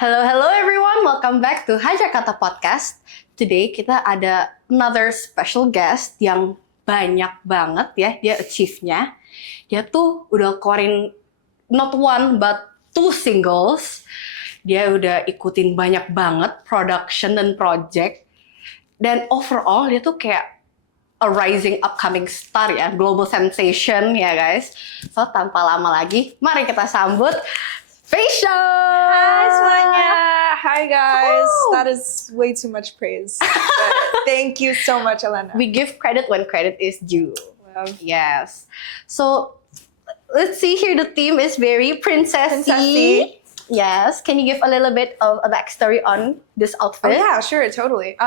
Hello everyone, welcome back to Jakarta Podcast. Today kita ada another special guest yang banyak banget ya dia achieve-nya. Dia tuh udah keluarin not one but two singles. Dia udah ikutin banyak banget production dan project. Dan overall dia tuh kayak a rising upcoming star ya, global sensation ya guys. So tanpa lama lagi, mari kita sambut Fesya! Hi semuanya! Hi guys! Woo! That is way too much praise. But thank you so much, Elena. We give credit when credit is due. Yes. So, let's see here. The theme is very princessy. Yes. Can you give a little bit of a backstory on this outfit? Oh yeah, sure, totally.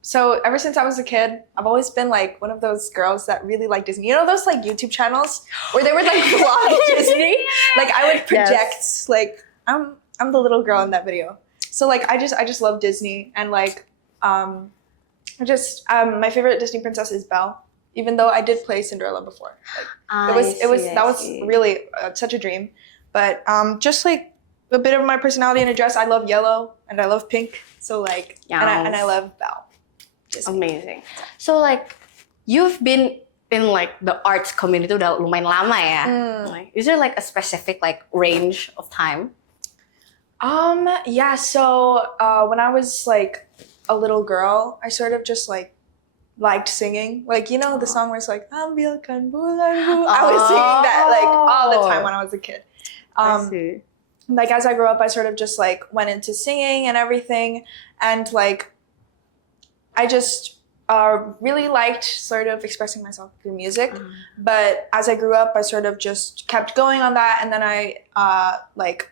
So ever since I was a kid, I've always been like one of those girls that really like Disney. You know those like YouTube channels where they would like vlog Disney? Like I would project like I'm the little girl in that video. So like I just love Disney and like my favorite Disney princess is Belle. Even though I did play Cinderella before. Like, that was really such a dream. But just like a bit of my personality in a dress, I love yellow and I love pink. So like and I love Belle. Disney. Amazing. So like you've been in like the arts community udah lumayan lama ya. Like, is there like a specific like range of time? Yeah, so when I was like a little girl, I sort of just like liked singing. Like, you know the song where it's like ambilkan bulanku. I was singing that like all the time when I was a kid. I see. Like as I grew up, I sort of just like went into singing and everything, and like I just really liked sort of expressing myself through music. But as I grew up, I sort of just kept going on that, and then I like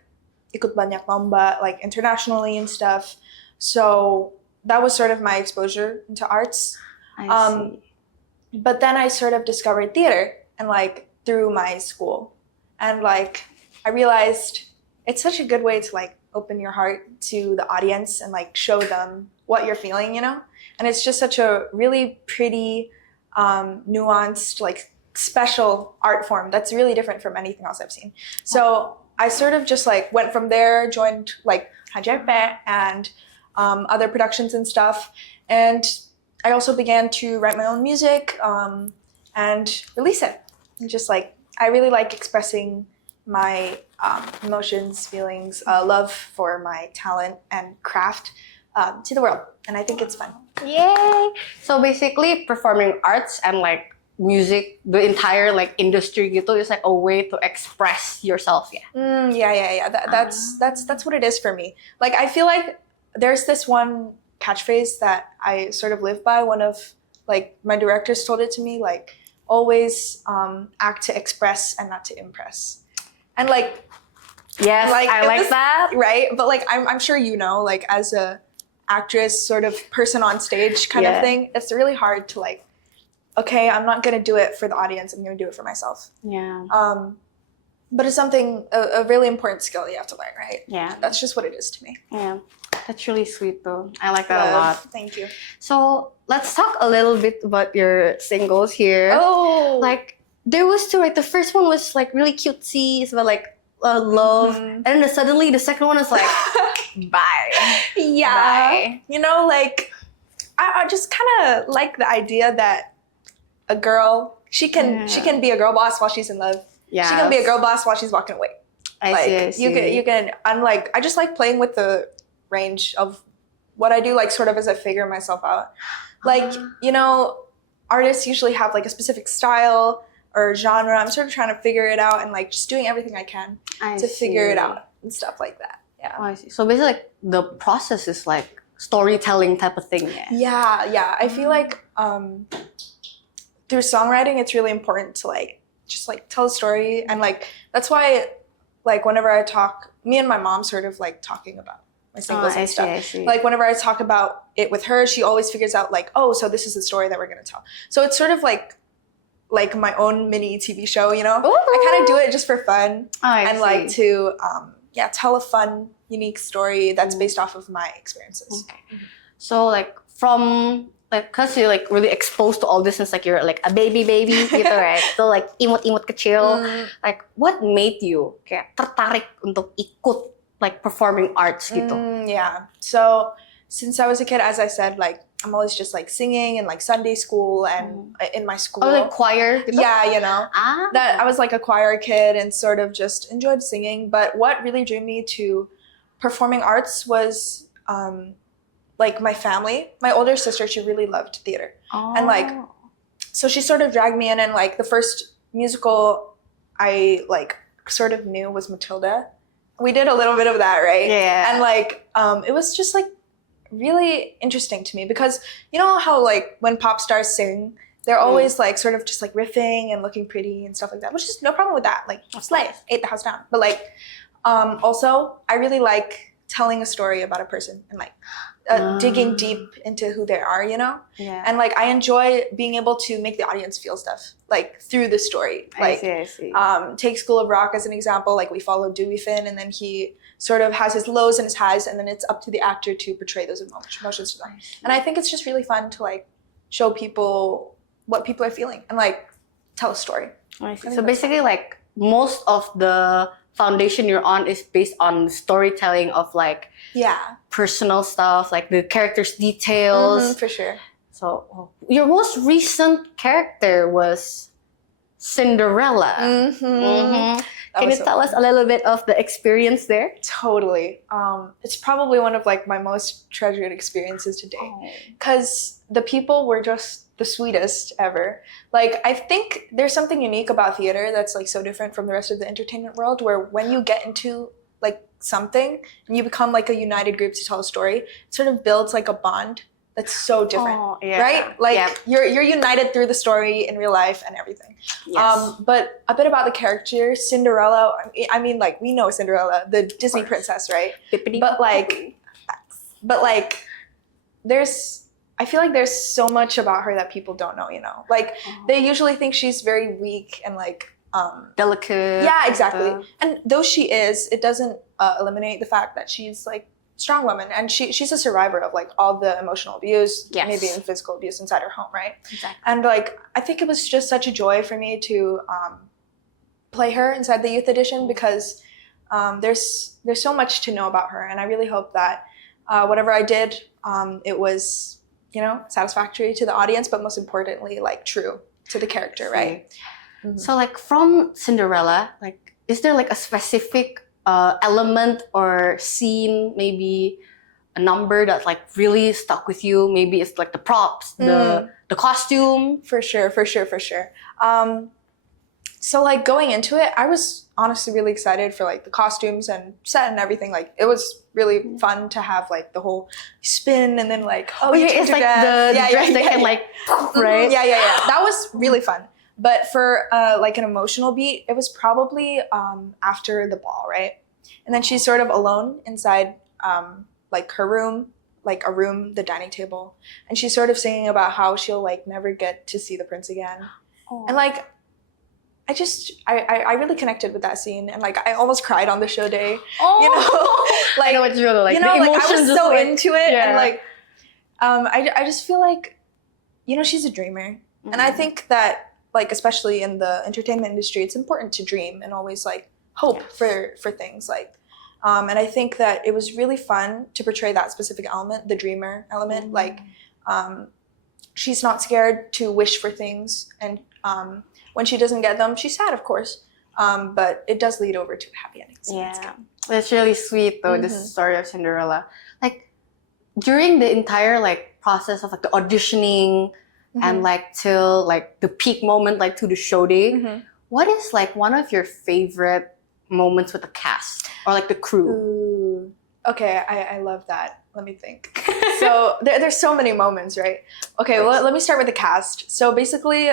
ikut banyak lomba like internationally and stuff. So that was sort of my exposure into arts. I see. But then I sort of discovered theater and like through my school, and like I realized it's such a good way to like open your heart to the audience and like show them what you're feeling, you know? And it's just such a really pretty, nuanced, like special art form that's really different from anything else I've seen. So I sort of just like went from there, joined like HJP and other productions and stuff. And I also began to write my own music and release it. And just like, I really like expressing my emotions, feelings, love for my talent and craft to the world. And I think it's fun. Yay! So basically performing arts and like music, the entire like industry gitu is like a way to express yourself, yeah? Yeah. That's what it is for me. Like I feel like there's this one catchphrase that I sort of live by. One of like my directors told it to me, like always act to express and not to impress. And like yes, like, I like that. Right? But like I'm sure you know, like as a actress sort of person on stage kind of thing, it's really hard to like, okay, I'm not gonna do it for the audience, I'm gonna do it for myself. Yeah. But it's something, a really important skill you have to learn, right? Yeah. That's just what it is to me. Yeah. That's really sweet though. I like that a lot. Thank you. So let's talk a little bit about your singles here. Oh! Like there was two, right? The first one was like really cutesy, it's about like love. And then suddenly the second one is like, bye. Yeah. Bye. You know, like, I just kind of like the idea that a girl, she can be a girl boss while she's in love. Yeah. She can be a girl boss while she's walking away. I see. You can, unlike, I just like playing with the range of what I do, like sort of as I figure myself out. Like, you know, artists usually have like a specific style or genre. I'm sort of trying to figure it out and like just doing everything I can to figure it out and stuff like that. Yeah. Oh, I see. So basically like the process is like storytelling type of thing, yeah? Yeah. I feel like through songwriting, it's really important to like just like tell a story, and like that's why like whenever I talk, me and my mom sort of like talking about my singles and stuff. I see. Like whenever I talk about it with her, she always figures out like, oh, so this is the story that we're gonna tell. So it's sort of like my own mini TV show, you know? Ooh. I kind of do it just for fun and like to tell a fun, unique story that's based off of my experiences. Okay. So like from like, cause you're like really exposed to all this since like you're like a baby gitu, right? So like imut-imut kecil, like what made you kayak tertarik untuk ikut like performing arts gitu? Yeah. So since I was a kid, as I said, like I'm always just like singing in like Sunday school and in my school. Oh, like choir gitu? Yeah, you know. Ah. That I was like a choir kid and sort of just enjoyed singing. But what really drew me to performing arts was like my family. My older sister, she really loved theater. Oh. And like, so she sort of dragged me in, and like the first musical I like sort of knew was Matilda. We did a little bit of that, right? Yeah. And like, it was just like really interesting to me because you know how like when pop stars sing, they're always like sort of just like riffing and looking pretty and stuff like that, which is no problem with that. Like, it's life, ate the house down. But like, also, I really like telling a story about a person and like digging deep into who they are, you know? Yeah. And like, I enjoy being able to make the audience feel stuff like through the story. Like, I see. take School of Rock as an example. Like, we follow Dewey Finn, and then he sort of has his lows and his highs, and then it's up to the actor to portray those emotions to them. And I think it's just really fun to like show people what people are feeling and like tell a story. I see. So basically, like most of the foundation you're on is based on storytelling of like personal stuff, like the characters' details. For sure. So your most recent character was Cinderella. Can you tell us a little bit of the experience there? Totally. It's probably one of like my most treasured experiences to date because the people were just the sweetest ever. Like, I think there's something unique about theater that's like so different from the rest of the entertainment world, where when you get into like something and you become like a united group to tell a story, it sort of builds like a bond that's so different, right? Like you're united through the story in real life and everything. Yes. But a bit about the character, Cinderella. I mean, like we know Cinderella, the Disney princess, right? But like, I feel like there's so much about her that people don't know. You know, like they usually think she's very weak and like delicate. Yeah, exactly. And though she is, it doesn't eliminate the fact that she's like strong woman, and she's a survivor of like all the emotional abuse, maybe even physical abuse inside her home, right? Exactly. And like I think it was just such a joy for me to play her inside the youth edition because there's so much to know about her, and I really hope that whatever I did, it was, you know, satisfactory to the audience, but most importantly, like true to the character, right? So like from Cinderella, like is there like a specific element or scene, maybe a number that like really stuck with you? Maybe it's like the props, the costume. For sure. So like going into it, I was honestly really excited for like the costumes and set and everything. Like it was really fun to have like the whole spin and then like it's like the dress they can like right? Yeah. That was really fun. But for like an emotional beat, it was probably after the ball, right? And then she's sort of alone inside like her room, like a room, the dining table, and she's sort of singing about how she'll like never get to see the prince again. And like I really connected with that scene, and like I almost cried on the show day. You know, like I know what you're like. You know, like I was so like, into it, and like I just feel like, you know, she's a dreamer, and I think that like especially in the entertainment industry, it's important to dream and always like hope for things like. And I think that it was really fun to portray that specific element, the dreamer element. Like, she's not scared to wish for things, and when she doesn't get them, she's sad, of course. But it does lead over to a happy ending. So that's really sweet, though. This story of Cinderella, like during the entire like process of like the auditioning and like till like the peak moment, like to the show day. What is like one of your favorite moments with the cast or like the crew? Ooh. Okay, I love that. Let me think. So there's so many moments, right? Okay, well, let me start with the cast. So basically,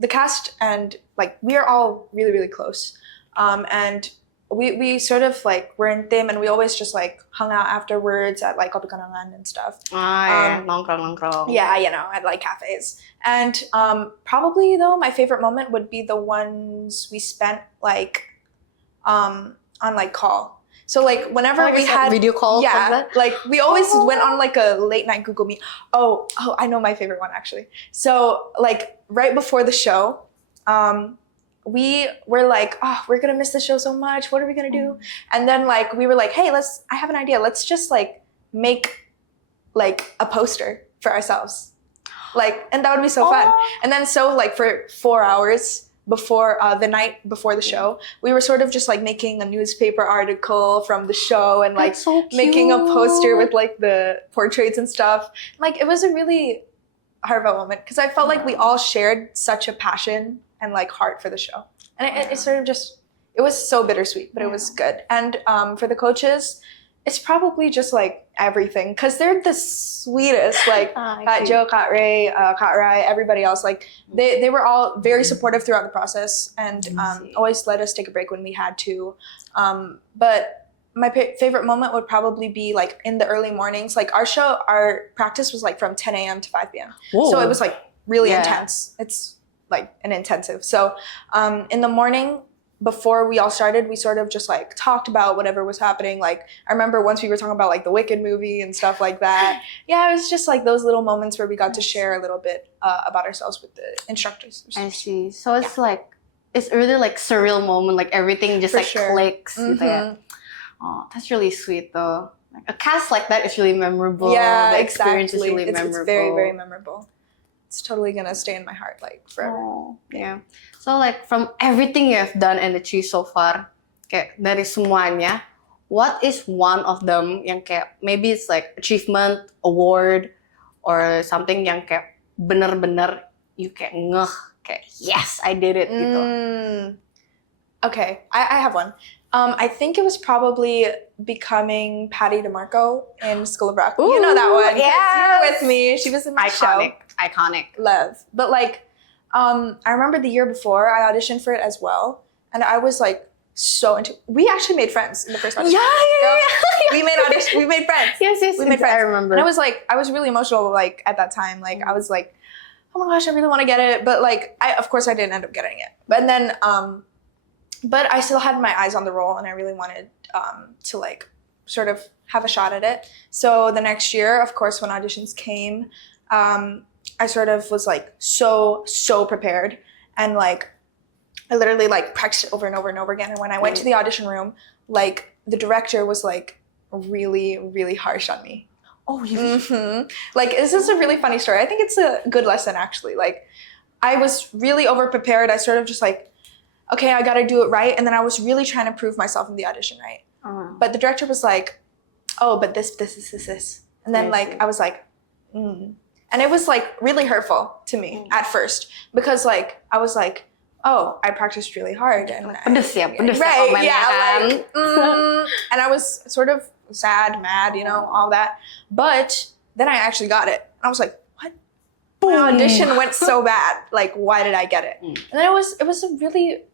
the cast and like we are all really, really close. And we sort of like we're in theme, and we always just like hung out afterwards at like Kopi Kanangan and stuff. Nongkrong. Yeah, you know, at like cafes. And probably though, my favorite moment would be the ones we spent like on like call. So like whenever we had video calls, like we always went on like a late night Google Meet. Oh, I know my favorite one actually. So like right before the show, we were like, oh, we're gonna miss the show so much. What are we gonna do? And then like we were like, hey, I have an idea. Let's just like make like a poster for ourselves. Like, and that would be so fun. And then so like for 4 hours before the night before the show, we were sort of just like making a newspaper article from the show and like so making a poster cute. with like the portraits and stuff. Like it was a really heartfelt moment because I felt like we all shared such a passion and like heart for the show. And it sort of just, it was so bittersweet, but it was good. And for the coaches, it's probably just like everything because they're the sweetest. Like Kak Jo, Kak Ray, Kak Rai, everybody else. Like they were all very supportive throughout the process and always let us take a break when we had to. But my favorite moment would probably be like in the early mornings. Like our practice was like from 10 a.m. to 5 p.m. Whoa. So it was like really intense. It's like an intensive. So in the morning, before we all started, we sort of just like talked about whatever was happening. Like I remember once we were talking about like the Wicked movie and stuff like that. Yeah, it was just like those little moments where we got to share a little bit about ourselves with the instructors. I see. So it's like, it's really like surreal moment, like everything just For like sure. clicks. Gitu ya. Oh, that's really sweet though. Like, a cast like that is really memorable. Yeah, the experience exactly. is really memorable. It's very, very memorable. It's totally gonna stay in my heart like forever. Oh, yeah. So like from everything you have done and achieved so far, kayak dari semuanya, what is one of them yang kayak maybe it's like achievement, award, or something yang kayak bener-bener you kayak ngeh, kayak yes, I did it gitu. Okay, I have one. I think it was probably becoming Patty DeMarco in School of Rock. You know that one. 'Cause you were with me. She was in my show. Iconic. Love. But like, I remember the year before I auditioned for it as well, and I was like so into. We actually made friends in the first audition. Yeah. We made friends. Yes, We made friends. I remember. And I was really emotional like at that time. Like I was like, oh my gosh, I really want to get it, but like of course I didn't end up getting it. But then but I still had my eyes on the role, and I really wanted to like sort of have a shot at it. So the next year, of course, when auditions came, I sort of was like so prepared, and like I literally like practiced it over and over and over again. And when I went to the audition room, like the director was like really, really harsh on me. Oh, you. Like this is a really funny story. I think it's a good lesson actually. Like I was really over prepared. I sort of just like, okay, I got to do it right. And then I was really trying to prove myself in the audition, right? But the director was like, oh, but this. And then I was like, And it was like really hurtful to me at first because like I was like, oh, I practiced really hard and Pedes ya right, komennya yeah, kan. like, and I was sort of sad, mad, you know, all that. But then I actually got it. And I was like, what? My audition went so bad. Like, why did I get it? And then it was a really,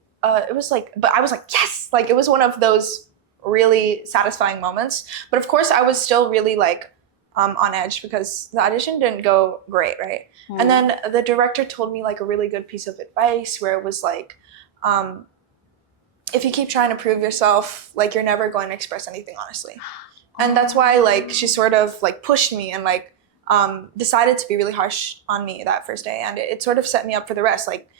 it was like, but I was like, yes! Like, it was one of those really satisfying moments. But of course, I was still really like, on edge because the audition didn't go great, right? And then the director told me like a really good piece of advice where it was like, if you keep trying to prove yourself, like you're never going to express anything honestly. And that's why like she sort of like pushed me and like decided to be really harsh on me that first day, and it sort of set me up for the rest. Like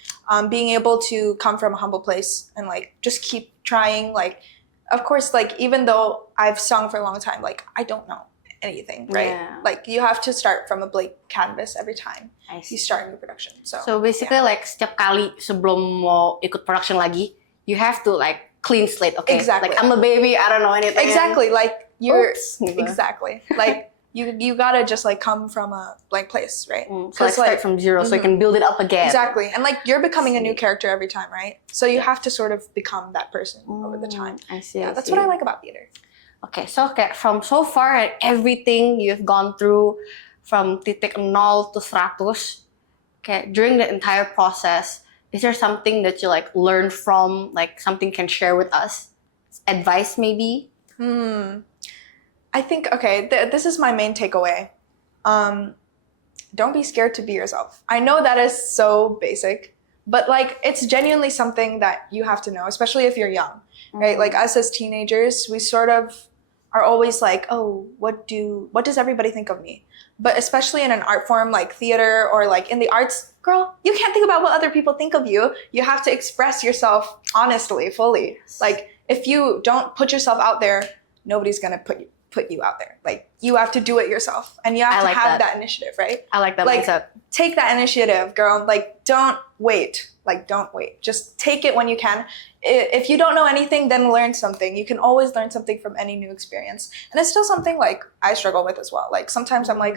being able to come from a humble place and like just keep trying. Like of course, like even though I've sung for a long time, like I don't know anything, right? Yeah. Like you have to start from a blank canvas every time you start a new production. So basically like setiap kali sebelum mau ikut production lagi, you have to like clean slate. Okay, Exactly. Like I'm a baby, I don't know anything. exactly, like you're Oops. exactly like you gotta just like come from a blank place, right? So like start from zero, so you can build it up again. Exactly, and like you're becoming a new character every time, right? So you have to sort of become that person over the time. I see. Yeah, that's what I like about theater. Okay, so kayak from so far and everything you've gone through from titik 0 to 100, okay, during the entire process, is there something that you like learned from, like something you can share with us? Advice maybe? I think, okay, this is my main takeaway. Don't be scared to be yourself. I know that is so basic, but like it's genuinely something that you have to know, especially if you're young, right? Like us as teenagers, we sort of are always like, oh, what does everybody think of me? But especially in an art form like theater or like in the arts, girl, you can't think about what other people think of you. You have to express yourself honestly, fully. Like if you don't put yourself out there, nobody's gonna put you out there. Like you have to do it yourself, and you have to have that initiative, right? I like that mindset. Take that initiative, girl. Like don't wait. Just take it when you can. If you don't know anything, then learn something. You can always learn something from any new experience. And it's still something like I struggle with as well. Like sometimes I'm like,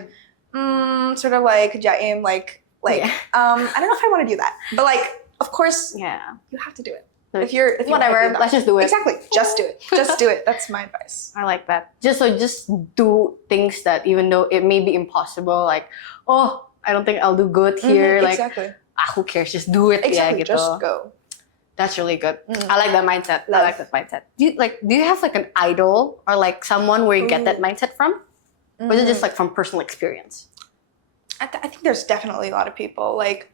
sort of like jaim, like I don't know if I want to do that. But like, of course, you have to do it. If you whatever, let's just do it. Exactly. Just do it. Just do it. That's my advice. I like that. Just do things that even though it may be impossible, like, oh, I don't think I'll do good here. Like, exactly. Who cares? Just do it. Exactly. Yeah, gitu. Just go. That's really good. I like that mindset. I like that mindset. Do you have like an idol or like someone where you get that mindset from? Or is it just like from personal experience? I think there's definitely a lot of people. Like,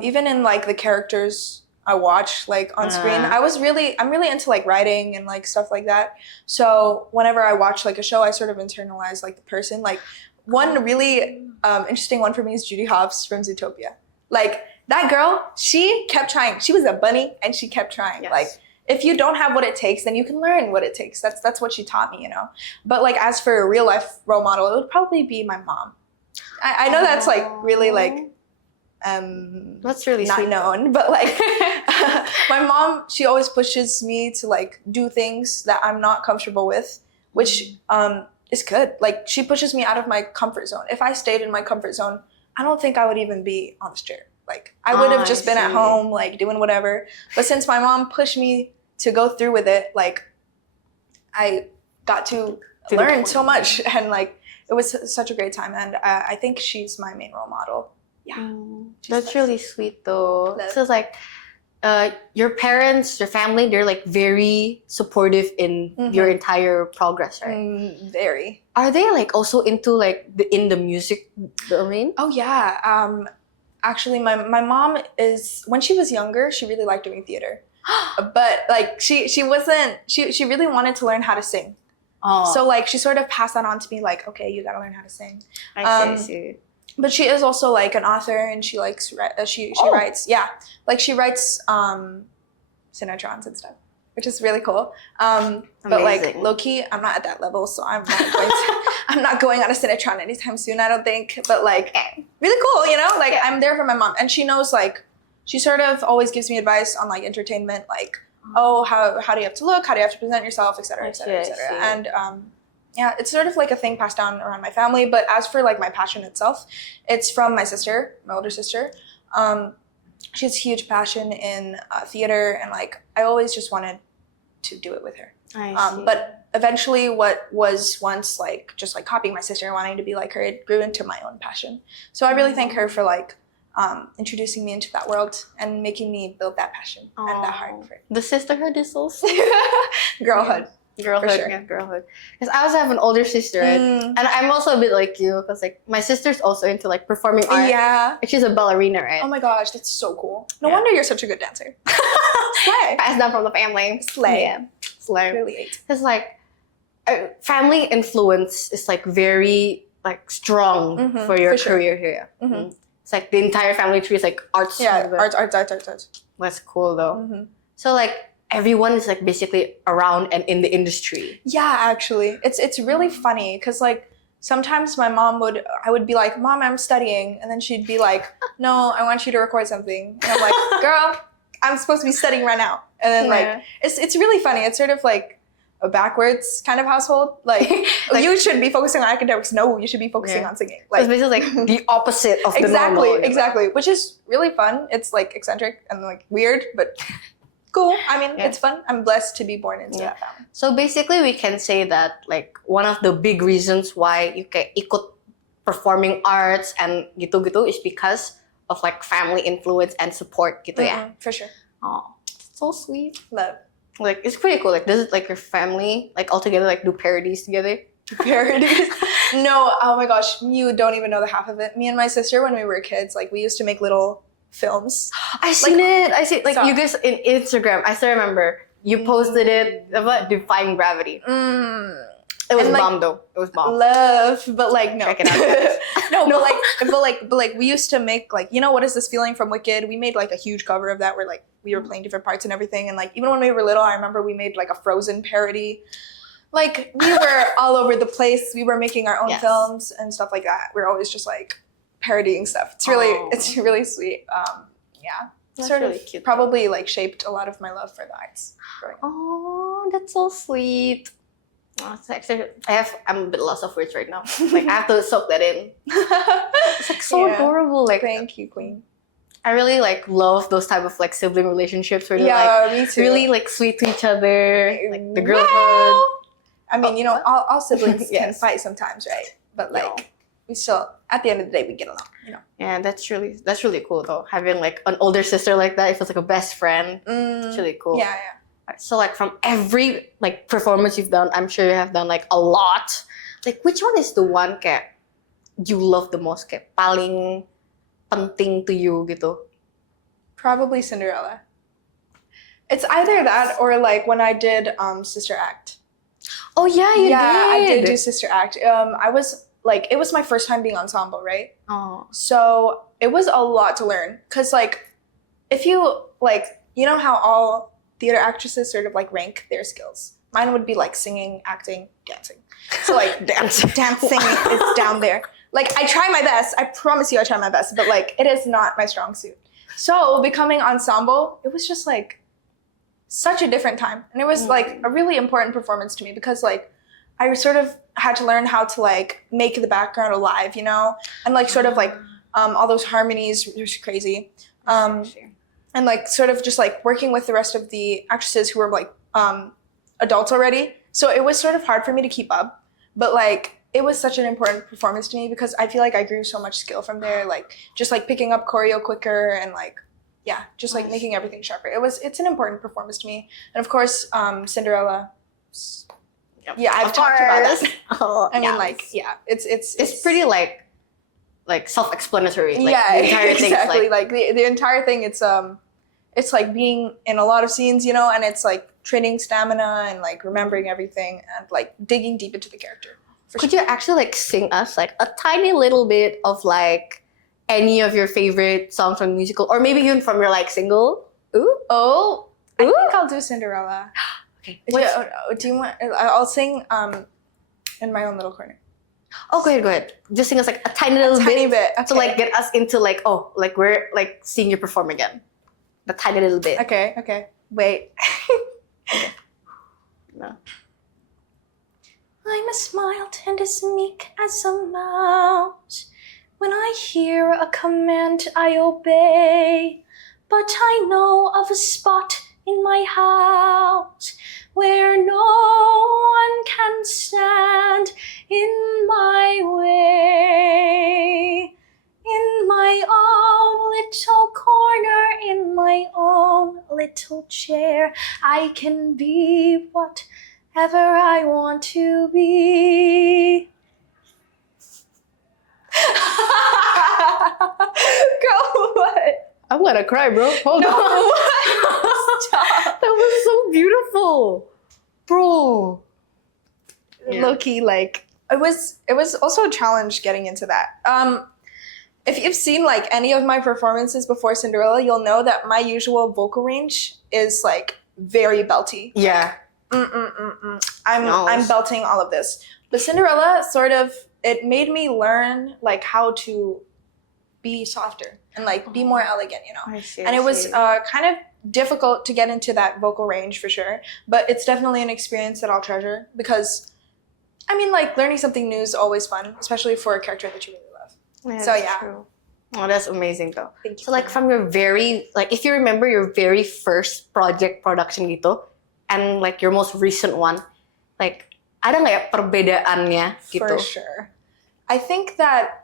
even in like the characters I watch like on screen, I'm really into like writing and like stuff like that. So whenever I watch like a show, I sort of internalize like the person. Like one really interesting one for me is Judy Hopps from Zootopia. Like that girl, she kept trying. She was a bunny and she kept trying. Yes. Like if you don't have what it takes, then you can learn what it takes. That's what she taught me, you know. But like as for a real life role model, it would probably be my mom. I know that's like really like that's really not sweet. known, but like my mom, she always pushes me to like do things that I'm not comfortable with, which is good. Like she pushes me out of my comfort zone. If I stayed in my comfort zone, I don't think I would even be on this chair. Like I would have just been at home like doing whatever. But since my mom pushed me to go through with it, like I got to learn so much, and like it was such a great time. And I think she's my main role model. Yeah, that's really sweet though. So it's like your parents, your family, they're like very supportive in your entire progress, right? Very. Are they like also into like in the music domain? Oh yeah. Actually, my mom is, when she was younger, she really liked doing theater, but like she really wanted to learn how to sing. So like she sort of passed that on to me, like, okay, you gotta learn how to sing. I see. But she is also like an author, and she likes she writes, like she writes cinetrons and stuff, which is really cool. But like low key, I'm not at that level, so I'm not going on a cinetron anytime soon, I don't think. But like really cool, you know? Like I'm there for my mom, and she knows, like she sort of always gives me advice on like entertainment, like how do you have to look, how do you have to present yourself, etc., etc., etc. And yeah, it's sort of like a thing passed down around my family. But as for like my passion itself, it's from my sister, my older sister. She has huge passion in theater, and like I always just wanted to do it with her. But eventually, what was once like just like copying my sister and wanting to be like her, it grew into my own passion. So I really thank her for like introducing me into that world and making me build that passion and that heart for it. The sisterhood is so girlhood. Girlhood, sure. Yeah, girlhood. Because I also have an older sister, right? And I'm also a bit like you, because like my sister's also into like performing art. Yeah, and she's a ballerina, right? Oh my gosh, that's so cool. No wonder you're such a good dancer. Slay. Passed down from the family. Slay. Yeah, slay. Really. Because like family influence is like very like strong for your career here. It's like the entire family tree is like arts. Yeah, arts. That's cool though. So like everyone is like basically around and in the industry. Yeah, actually, it's really funny because like sometimes my mom I would be like, Mom, I'm studying, and then she'd be like, No, I want you to record something, and I'm like, Girl, I'm supposed to be studying right now. And then like it's really funny. It's sort of like a backwards kind of household. Like you should be focusing on academics. No, you should be focusing on singing. Like it's basically like the opposite of the normal. Exactly, which is really fun. It's like eccentric and like weird, but cool. I mean, it's fun. I'm blessed to be born into that family. So basically, we can say that like one of the big reasons why you kayak ikut performing arts and gitu-gitu is because of like family influence and support gitu ya. For sure. Oh, so sweet. Love. Like it's pretty cool. Like does it like your family like all together like do parodies together? Parodies? No. Oh my gosh, you don't even know the half of it. Me and my sister, when we were kids, like we used to make little films. I seen it. I see like you guys in Instagram. I still remember you posted it about defying gravity. It was And, like, bomb though. It was bomb. Love, but like no. Check it out. No, but like we used to make like, you know, What Is This Feeling from Wicked? We made like a huge cover of that where like we were playing different parts and everything. And like even when we were little, I remember we made like a Frozen parody. Like we were all over the place. We were making our own Yes. films and stuff like that. We're always just like parodying stuff. It's really sweet. Yeah. That's Sort really of cute, though. probably like shaped a lot of my love for the arts. growing up. Oh, that's so sweet. Oh, it's actually, I'm a bit lost of words right now. Like I have to soak that in. It's like so Yeah. adorable. Like Thank you, Queen. I really like love those type of like sibling relationships where they're Yeah, like me too. really like sweet to each other, like the girlhood. Well, I mean, you know, all siblings can Yes. fight sometimes, right? But like, Yeah. we still, at the end of the day, we get along. You know. Yeah, that's really cool though. Having like an older sister like that, it feels like a best friend. It's really cool. Yeah. So like from every like performance you've done, I'm sure you have done like a lot. Like which one is the one kayak you love the most, kayak paling penting to you gitu? Probably Cinderella. It's either that or like when I did Sister Act. Oh yeah, you did. I did do Sister Act. I was like, it was my first time being ensemble, right? Oh. So it was a lot to learn. Cause like, if you like, you know how all theater actresses sort of like rank their skills. Mine would be like singing, acting, dancing. So like dancing is down there. Like I try my best. I promise you I try my best, but like it is not my strong suit. So becoming ensemble, it was just like such a different time. And it was like a really important performance to me because like I sort of had to learn how to like make the background alive, you know? And like sort of like all those harmonies were just crazy. And like sort of just like working with the rest of the actresses who were like adults already. So it was sort of hard for me to keep up. But like it was such an important performance to me because I feel like I grew so much skill from there, like just like picking up choreo quicker and like yeah, just like making everything sharper. It's an important performance to me. And of course, Cinderella. Yep. Yeah, I've Of talked about course. that. Oh, I mean, yes. like, yeah, it's pretty like self-explanatory. Like, yeah, the entire thing is exactly. Like the entire thing, it's like being in a lot of scenes, you know, and it's like training stamina and like remembering everything and like digging deep into the character. Could you actually like sing us like a tiny little bit of like any of your favorite songs from the musical, or maybe even from your like single? Ooh, Oh, I think I'll do Cinderella. okay. Do you want? I'll sing in my own little corner. Oh, go ahead. Just sing us like a tiny little Tiny bit bit. to like get us into like like we're like seeing you perform again. The tiny little bit. Okay. Wait. No. I'm as mild and as meek as a mouse. When I hear a command, I obey. But I know of a spot in my house where no one can stand in my way. In my own little corner, in my own little chair, I can be whatever I want to be. Girl, what? I'm gonna cry, bro. Hold on. Stop. That was so beautiful, bro. Yeah. Low key, like it was also a challenge getting into that. If you've seen like any of my performances before Cinderella, you'll know that my usual vocal range is like very belty. Yeah. I'm belting all of this. But Cinderella sort of, it made me learn like how to be softer and like be more elegant, you know. I see. And it was kind of difficult to get into that vocal range for sure, but it's definitely an experience that I'll treasure because I mean, like learning something new is always fun, especially for a character that you really love. So yeah. True. Oh, that's amazing though. Thank you. So like from your very, like if you remember your very first project production gitu, and like your most recent one, like ada nggak ya perbedaannya gitu? For sure. I think that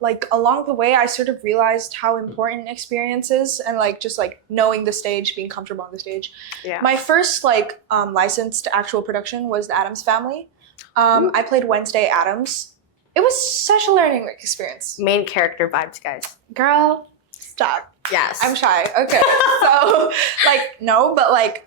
like along the way I sort of realized how important experience is and like just like knowing the stage, being comfortable on the stage. Yeah. My first like licensed actual production was The Addams Family. I played Wednesday Addams. It was such a learning experience. Main character vibes, guys. Girl, stop. Yes. I'm shy. Okay. So like no, but like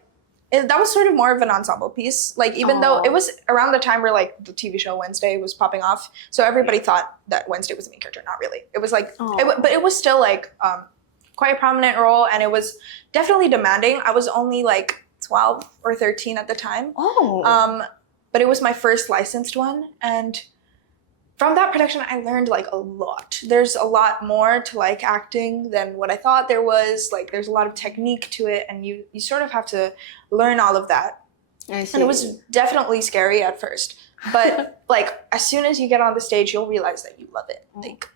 that was sort of more of an ensemble piece. Like, even though it was around the time where like the TV show Wednesday was popping off, so everybody thought that Wednesday was the main character. Not really. It was like, but it was still like quite a prominent role, and it was definitely demanding. I was only like 12 or 13 at the time. But it was my first licensed one, and from that production, I learned like a lot. There's a lot more to like acting than what I thought there was. Like, there's a lot of technique to it, and you sort of have to learn all of that. I see. And it was definitely scary at first, but like as soon as you get on the stage, you'll realize that you love it. Like,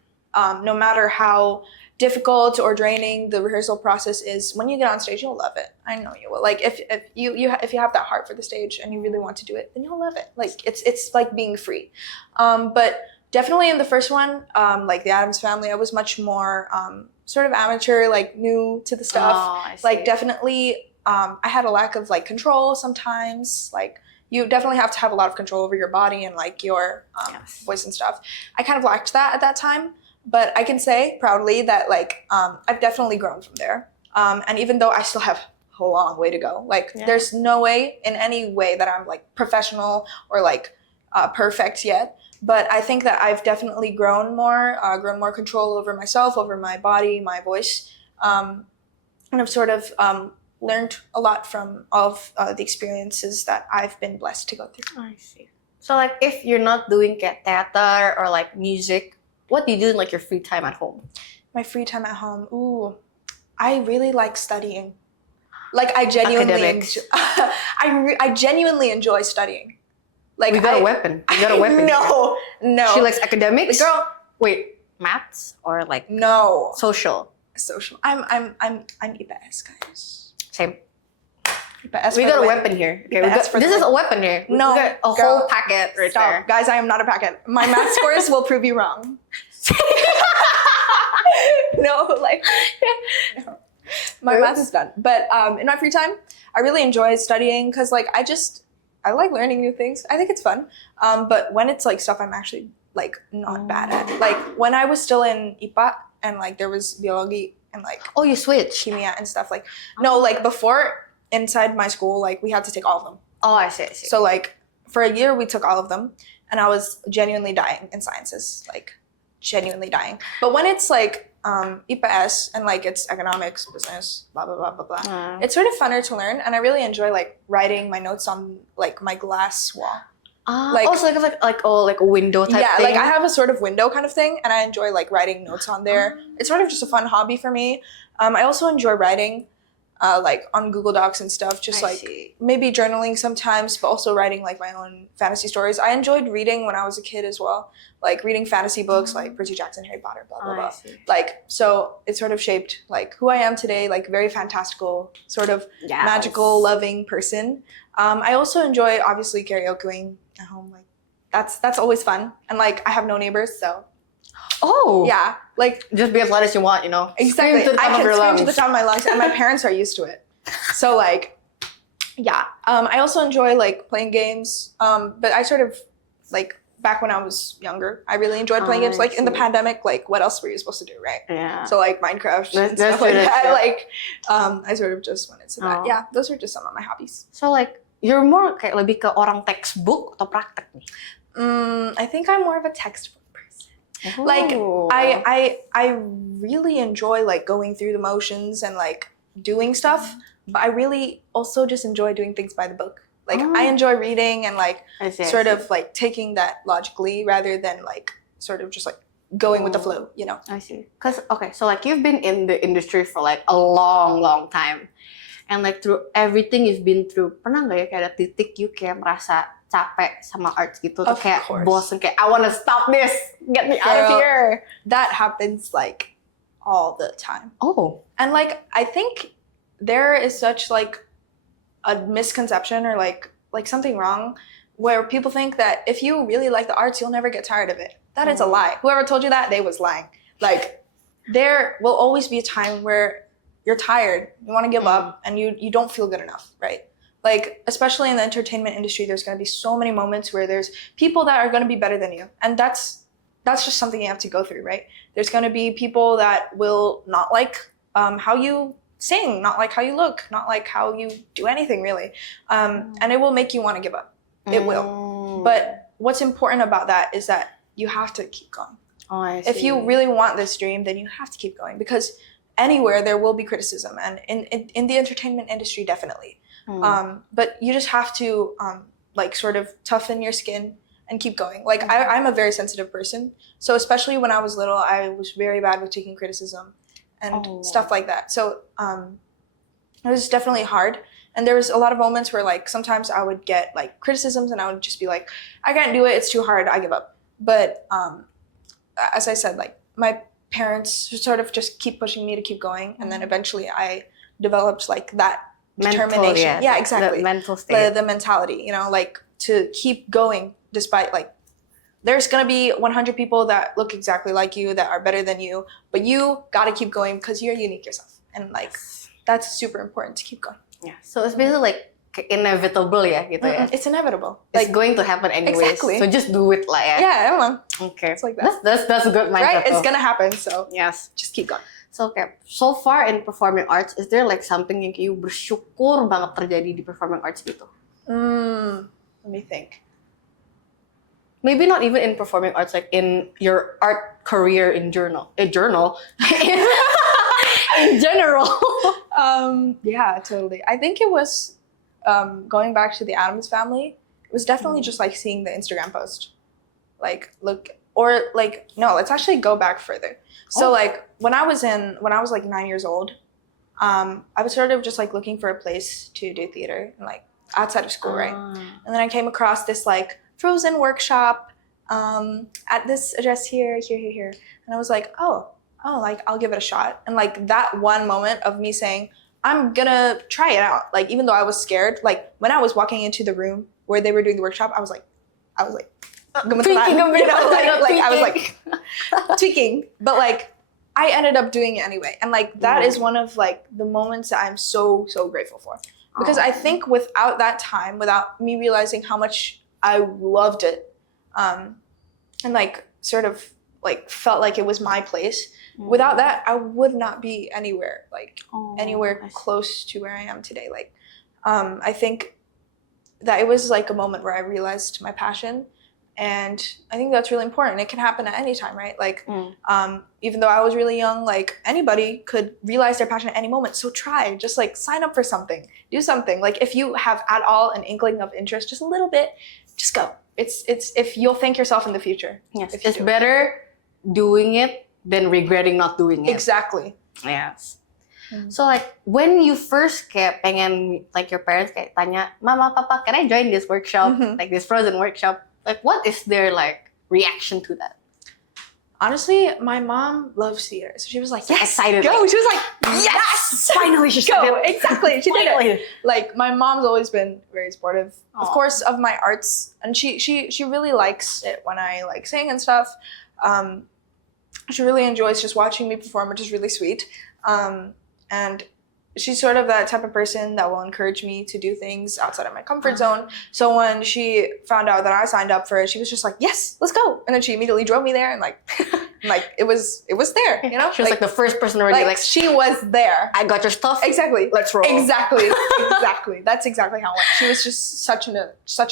no matter how difficult or draining the rehearsal process is, when you get on stage, you'll love it. I know you will. Like, if you have that heart for the stage and you really want to do it, then you'll love it. Like, it's like being free. But definitely in the first one, like the Addams Family, I was much more sort of amateur, like new to the stuff. I see. Like, definitely, I had a lack of like control sometimes. Like, you definitely have to have a lot of control over your body and like your voice and stuff. I kind of lacked that at that time. But I can say proudly that like I've definitely grown from there. And even though I still have a long way to go, like there's no way in any way that I'm like professional or like perfect yet. But I think that I've definitely grown more control over myself, over my body, my voice. And I've sort of learned a lot from all of the experiences that I've been blessed to go through. I see. So like, if you're not doing theater or like music, what do you do in like your free time at home? My free time at home, I really like studying. Like, I genuinely, I genuinely enjoy studying. Like, we got a weapon. We got a weapon. No. She likes academics. The girl. Wait, maths or like social? Social. I'm IPS, guys. Same. IPS. We got a weapon here. Okay, this is a weapon here. No, we got a whole packet right there. Guys, I am not a packet. My math scores will prove you wrong. No, like, no. My math is done. But in my free time, I really enjoy studying because like I like learning new things. I think it's fun. But when it's like stuff I'm actually like not bad at, like when I was still in IPA and like there was biology and like you switched kimia and stuff, like no, like before inside my school, like we had to take all of them. I see. So like for a year we took all of them, and I was genuinely dying in sciences, like genuinely dying. But when it's like IPS and like it's economics, business, blah blah blah blah blah, it's sort of funner to learn, and I really enjoy like writing my notes on like my glass wall. Like, so like a window type thing. Like I have a sort of window kind of thing, and I enjoy like writing notes on there. It's sort of just a fun hobby for me. I also enjoy writing like on Google Docs and stuff, just maybe journaling sometimes, but also writing like my own fantasy stories. I enjoyed reading when I was a kid as well, like reading fantasy books like Percy Jackson, Harry Potter, blah blah blah. Like, so it sort of shaped like who I am today, like very fantastical, sort of magical, loving person. I also enjoy obviously karaokeing at home. Like that's always fun, and like I have no neighbors, so yeah, like just be as loud as you want, you know. Exactly. Scream to the top I of can your scream lungs. to the top of my lungs, and my parents are used to it. So like, yeah. I also enjoy like playing games. But I sort of like back when I was younger, I really enjoyed playing games. Like in the pandemic, like what else were you supposed to do, right? Yeah. So like Minecraft and stuff like that. Like, I sort of just went into that. Yeah, those are just some of my hobbies. So like, you're more kayak lebih ke orang textbook atau praktek nih? I think I'm more of a textbook. Like I really enjoy like going through the motions and like doing stuff, but I really also just enjoy doing things by the book. Like I enjoy reading and like sort of like taking that logically rather than like sort of just like going with the flow, you know. I see. Cause so like you've been in the industry for like a long time, and like through everything you've been through, pernah nggak ya kayak ada titik you kayak merasa capek sama arts gitu, tuh kayak bosen, kayak I wanna stop this, get me out of here. That happens like all the time. And like I think there is such like a misconception or like something wrong where people think that if you really like the arts, you'll never get tired of it. That is a lie. Whoever told you that, they was lying. Like there will always be a time where you're tired, you want to give up, and you don't feel good enough, right? Like, especially in the entertainment industry, there's going to be so many moments where there's people that are going to be better than you. And that's just something you have to go through, right? There's going to be people that will not like how you sing, not like how you look, not like how you do anything really. And it will make you want to give up. It will. But what's important about that is that you have to keep going. Oh, I see. If you really want this dream, then you have to keep going, because anywhere there will be criticism, and in the entertainment industry, definitely. But you just have to like sort of toughen your skin and keep going. Like I'm a very sensitive person, so especially when I was little, I was very bad with taking criticism and stuff like that. So it was definitely hard. And there was a lot of moments where like sometimes I would get like criticisms and I would just be like, I can't do it, it's too hard, I give up. But as I said, like my parents sort of just keep pushing me to keep going, and then eventually I developed like that determination. Yeah, exactly. The mental state. The mentality, you know, like to keep going despite like there's gonna be 100 people that look exactly like you that are better than you, but you gotta keep going because you're unique yourself, and like that's super important to keep going. Yeah. So it's basically like inevitable ya gitu ya. It's inevitable. It's going to happen anyways. Exactly. So just do it lah ya. Yeah, I don't know. Okay. It's like that. That's a good mindset. Right? It's though. gonna happen, so Yes. just keep going. So okay. So far in performing arts, is there like something yang you bersyukur banget terjadi di performing arts gitu? Let me think. Maybe not even in performing arts, like in your art career in journal. In general. Yeah, totally. I think it was going back to the Addams Family. It was definitely just like seeing the Instagram post. Like let's actually go back further. So like when I was like 9 years old, I was sort of just like looking for a place to do theater and like outside of school, right? And then I came across this like Frozen workshop at this address here, and I was like, oh, like I'll give it a shot. And like that one moment of me saying, I'm gonna try it out. Like even though I was scared, like when I was walking into the room where they were doing the workshop, I was like, Tweaking a bit, I was like tweaking, but like I ended up doing it anyway. And like that is one of like the moments that I'm so grateful for, because I think without that time, without me realizing how much I loved it, and like sort of like felt like it was my place. Without that, I would not be anywhere close to where I am today. Like, I think that it was like a moment where I realized my passion, and I think that's really important. It can happen at any time, right? Like, even though I was really young, like anybody could realize their passion at any moment. So try, just like sign up for something, do something. Like if you have at all an inkling of interest, just a little bit, just go. It's if you'll thank yourself in the future. Yes, it's better doing it than regretting not doing it. Exactly. Yes. So like when you first kayak pengen, like your parents kayak tanya, Mama, Papa, can I join this workshop, like this Frozen workshop? Like what is their like reaction to that? Honestly, my mom loves theater, so she was like, "Yes, excited. Go!" She was like, "Yes, finally she go!" did it. Exactly, she did Finally. it. Like my mom's always been very supportive, of course, of my arts, and she really likes it when I like sing and stuff. She really enjoys just watching me perform, which is really sweet. And she's sort of that type of person that will encourage me to do things outside of my comfort zone. So when she found out that I signed up for it, she was just like, "Yes, let's go!" And then she immediately drove me there, and like it was there, you know. She was like the first person already like she was there. I got your stuff. Exactly. Let's roll. Exactly. That's exactly how it went. She was just such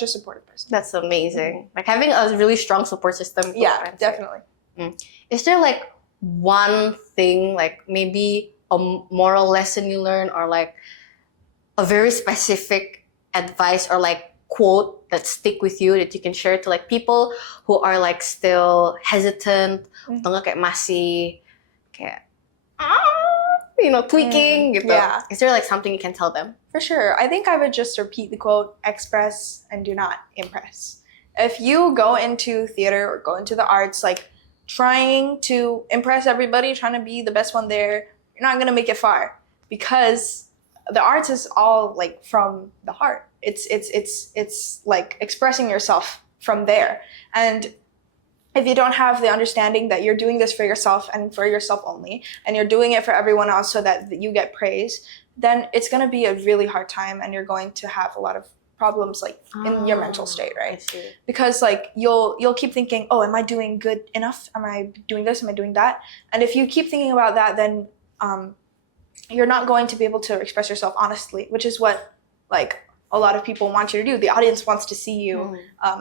a supportive person. That's amazing. Like having a really strong support system. Yeah, definitely. Is there like one thing, like maybe a moral lesson you learn, or like a very specific advice or like quote that stick with you that you can share to like people who are like still hesitant, atau nggak kayak masih kayak tweaking gitu? Yeah. Is there like something you can tell them? For sure. I think I would just repeat the quote, express and do not impress. If you go into theater or go into the arts, like trying to impress everybody, trying to be the best one there, you're not going to make it far, because the arts is all like from the heart. It's like expressing yourself from there. And if you don't have the understanding that you're doing this for yourself and for yourself only, and you're doing it for everyone else so that you get praise, then it's going to be a really hard time, and you're going to have a lot of problems like in your mental state, right? Because like you'll keep thinking, oh, am I doing good enough? Am I doing this? Am I doing that? And if you keep thinking about that, then you're not going to be able to express yourself honestly, which is what like a lot of people want you to do. The audience wants to see you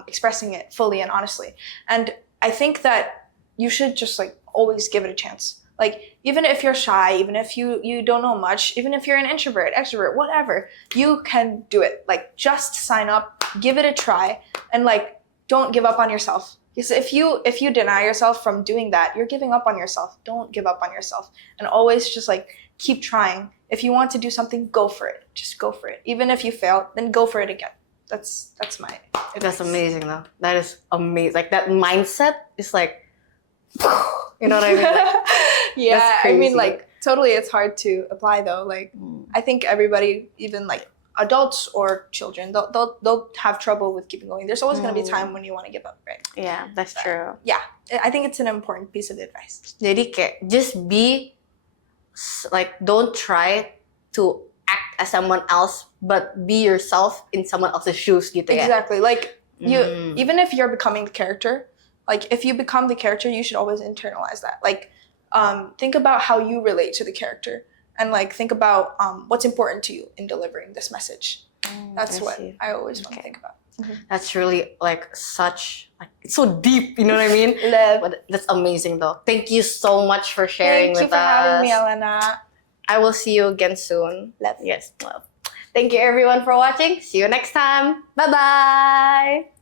expressing it fully and honestly. And I think that you should just like always give it a chance. Like even if you're shy, even if you don't know much, even if you're an introvert, extrovert, whatever, you can do it. Like just sign up, give it a try, and like don't give up on yourself. Because if you deny yourself from doing that, you're giving up on yourself. Don't give up on yourself, and always just like keep trying. If you want to do something, go for it. Just go for it. Even if you fail, then go for it again. That's my advice. That's amazing though. That is amazing. Like that mindset is like, you know what I mean? Like, yeah, that's I mean crazy. like totally it's hard to apply though. Like I think everybody, even like adults or children, they'll have trouble with keeping going. There's always going to be a time when you want to give up, right? yeah, that's true. Yeah, I think it's an important piece of advice. Jadi kayak just be like, don't try to act as someone else, but be yourself in someone else's shoes gitu ya. Exactly. Like you, even if you're becoming the character, like if you become the character, you should always internalize that. Like think about how you relate to the character, and like think about what's important to you in delivering this message. That's what I always want to think about. That's really like such like, it's so deep, you know what I mean? Love. But that's amazing though. Thank you so much for sharing Thank you with for having me, us. Elena. I will see you again soon. Love. Yes, love. Thank you everyone for watching. See you next time. Bye bye.